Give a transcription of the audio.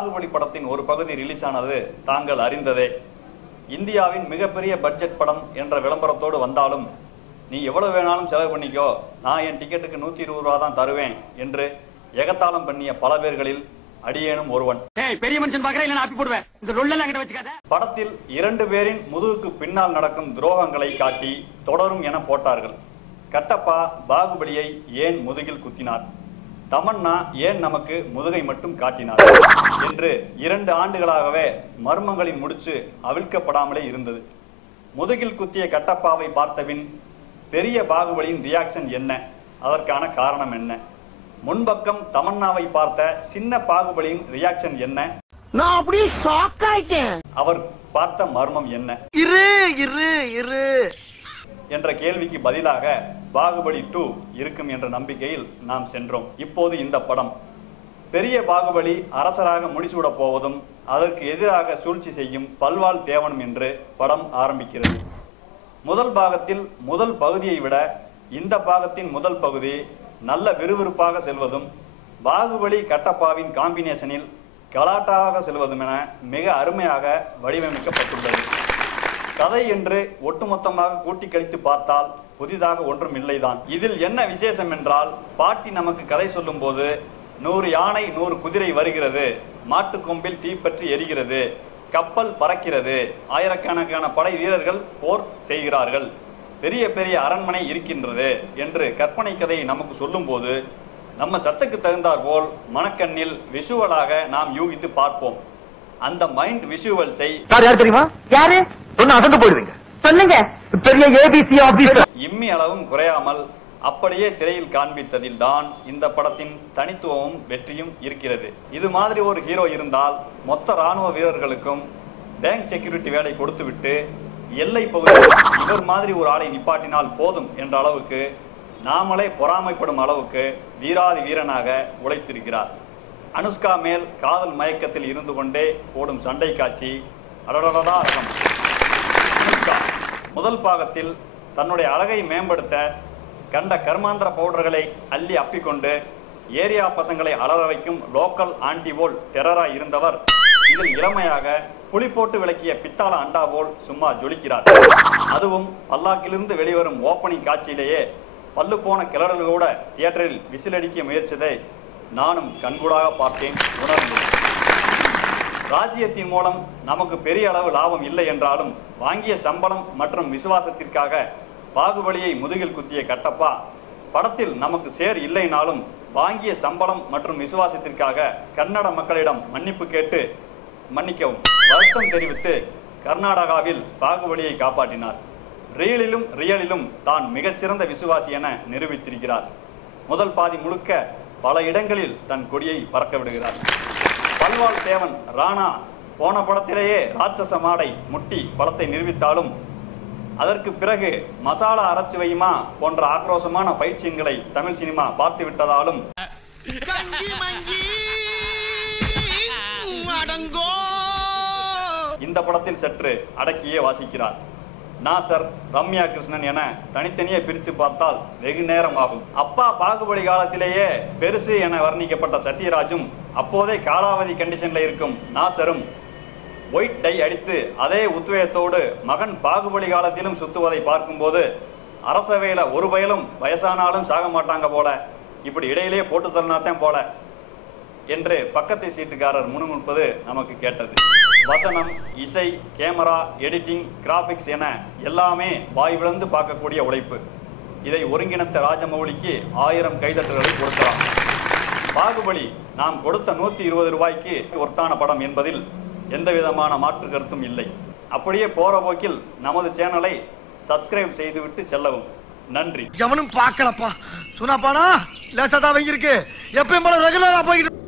பாகுபலி படத்தின் ஒரு பகுதி ரிலீஸ் ஆனது தாங்கள் அறிந்ததே. இந்தியாவின் மிகப்பெரிய பட்ஜெட் படம் என்ற விளம்பரத்தோடு வந்தாலும் நீ எவ்வளவு வேணாலும் செலவு பண்ணிக்கோ, நான் என் டிக்கெட்டுக்கு 120 ரூபா தான் தருவேன் என்று எகத்தாளம் பண்ணிய பல பேர்களில் அடியேனும் ஒருவன். பெரிய மனுஷன் படத்தில் 2 பேரின் முதுகுக்கு பின்னால் நடக்கும் துரோகங்களை காட்டி தொடரும் என போட்டார்கள். கட்டப்பா பாகுபலியை ஏன் முதுகில் குத்தினார், தமன்னா ஏன் நமக்கு முதுகை மட்டும் காட்டினார் என்று 2 ஆண்டுகளாகவே மர்மங்களின் முடிச்சு அவிழ்க்கப்படாமலே இருந்தது. முதுகில் குத்திய கட்டப்பாவை பார்த்தபின் பெரிய பாகுபலியின் ரியாக்ஷன் என்ன, அதற்கான காரணம் என்ன, முன்பக்கம் தமன்னாவை பார்த்த சின்ன பாகுபலியின் ரியாக்ஷன் என்ன, நான் அப்படியே ஷாக் ஆயிட்டேன், அவர் பார்த்த மர்மம் என்ன என்ற கேள்விக்கு பதிலாக பாகுபலி 2 இருக்கும் என்ற நம்பிக்கையில் நாம் சென்றோம். இப்போது இந்த படம் பெரிய பாகுபலி அரசராக முடிசூட போவதும் அதற்கு எதிராக சூழ்ச்சி செய்யும் பல்வாள் தேவனும் என்று படம் ஆரம்பிக்கிறது. முதல் பாகத்தில் முதல் பகுதியை விட இந்த பாகத்தின் முதல் பகுதி நல்ல விறுவிறுப்பாக செல்வதும் பாகுபலி கட்டப்பாவின் காம்பினேஷனில் கலாட்டாக செல்வதும் என மிக அருமையாக வடிவமைக்கப்பட்டுள்ளது. கதை என்று ஒட்டுமொத்தமாக கூட்டி கழித்து பார்த்தால் புதிதாக ஒன்றும் இல்லைதான். இதில் என்ன விசேஷம் என்றால், பாட்டி நமக்கு கதை சொல்லும் போது 100 யானை 100 குதிரை வருகிறது, மாட்டுக்கொம்பில் தீப்பற்றி எரிகிறது, கப்பல் பறக்கிறது, ஆயிரக்கணக்கான படை வீரர்கள் போர் செய்கிறார்கள், பெரிய பெரிய அரண்மனை இருக்கின்றது என்று கற்பனை கதையை நமக்கு சொல்லும் போது நம்ம சத்துக்கு தகுந்தார் போல் மனக்கண்ணில் விஷுவலாக நாம் யூகித்து பார்ப்போம். அந்த மைண்ட் விஷுவல்ஸை இம்மி அளவும் குறையாமல் அப்படியே திரையில் காண்பித்ததில் தான் இந்த படத்தின் தனித்துவமும் வெற்றியும் இருக்கிறது. இது மாதிரி ஒரு ஹீரோ இருந்தால் மொத்த ராணுவ வீரர்களுக்கும் பேங்க் செக்யூரிட்டி வேலை கொடுத்துவிட்டு எல்லை பகுதியில் இவர் மாதிரி ஒரு ஆளை நிப்பாட்டினால் போதும் என்ற அளவுக்கு நாமளே பொறாமைப்படும் அளவுக்கு வீராதி வீரனாக உழைத்திருக்கிறார். அனுஷ்கா மேல் காதல் மயக்கத்தில் இருந்து கொண்டே போடும் சண்டை காட்சி அடடடா ரகம். அனுஷ்கா முதல் பாகத்தில் தன்னுடைய அழகை மேம்படுத்த கண்ட கர்மாந்திர பவுடர்களை அள்ளி அப்பிக்கொண்டு ஏரியா பசங்களை அலற வைக்கும் லோக்கல் ஆண்டி போல் டெரராய் இருந்தவர் இதில் இளமையாக புளி போட்டு விளக்கிய பித்தாள அண்டா போல் சும்மா ஜொலிக்கிறார். அதுவும் பல்லாக்கிலிருந்து வெளிவரும் ஓப்பனிங் காட்சியிலேயே பல்லு போன கிளறல்கூட தியேட்டரில் விசிலடிக்க முயற்சியதை நானும் கண்கூடாக பார்த்தேன், உணர்ந்தேன். ராஜ்யத்தின் மூலம் நமக்கு பெரிய அளவு லாபம் இல்லை என்றாலும் வாங்கிய சம்பளம் மற்றும் விசுவாசத்திற்காக பாகுபலியை முதுகில் குத்திய கட்டப்பா படத்தில் நமக்கு சேர் இல்லைனாலும் வாங்கிய சம்பளம் மற்றும் விசுவாசத்திற்காக கன்னட மக்களிடம் மன்னிப்பு கேட்டு மன்னிக்கவும் வருத்தம் தெரிவித்து கர்நாடகாவில் பாகுபலியை காப்பாற்றினார். ரீலிலும் ரியலிலும் தான் மிகச்சிறந்த விசுவாசி என நிரூபித்திருக்கிறார். முதல் பாதி முழுக்க பல இடங்களில் தன் கொடியை பறக்க விடுகிறார். பல்வாள் தேவன் ராணா போன படத்திலேயே ராட்சச மாடை முட்டி படத்தை நிரூபித்தாலும் அதற்கு பிறகு மசாலா அரைச்சு வையுமா போன்ற ஆக்ரோஷமான ஃபைட் சீன்களை தமிழ் சினிமா பார்த்து விட்டதாலும் இந்த படத்தில் சற்று அடக்கியே வாசிக்கிறார். நாசர், ரம்யா கிருஷ்ணன் என தனித்தனியே பிரித்து பார்த்தால் வெகு நேரம் ஆகும். அப்பா பாகுபலி காலத்திலேயே பெருசு என வர்ணிக்கப்பட்ட சத்யராஜும் அப்போதே காலாவதி கண்டிஷன்ல இருக்கும் நாசரும் ஒயிட் டை அடித்து அதே உத்வேகத்தோடு மகன் பாகுபலி காலத்திலும் சுத்துவதை பார்க்கும்போது அரசவையில ஒரு பயலும் வயசானாலும் சாக மாட்டாங்க போல, இப்படி இடையிலே போட்டு தள்ளினாத்தான் போல என்று பக்கத்து சீட்டுக்காரர் முணுமுணுப்பது நமக்கு கேட்டது. வசனம், இசை, கேமரா, எடிட்டிங், கிராபிக்ஸ் என எல்லாமே வாய் விழுந்து பார்க்கக்கூடிய உழைப்பு. இதை ஒருங்கிணைத்த ராஜமௌலிக்கு 1000 கைதட்டுகளை கொடுக்கலாம். பாகுபலி நாம் கொடுத்த 120 ரூபாய்க்கு ஒர்த்தான படம் என்பதில் எந்த விதமான மாற்று கருத்தும் இல்லை. அப்படியே போற போக்கில் நமது சேனலை சப்ஸ்கிரைப் செய்துவிட்டு செல்லவும். நன்றி. எவனும் பார்க்கலப்பா, சுனாப்பானா லேசாதான் இருக்கு, எப்பயும் போல ரெகுலரா போயிட்டு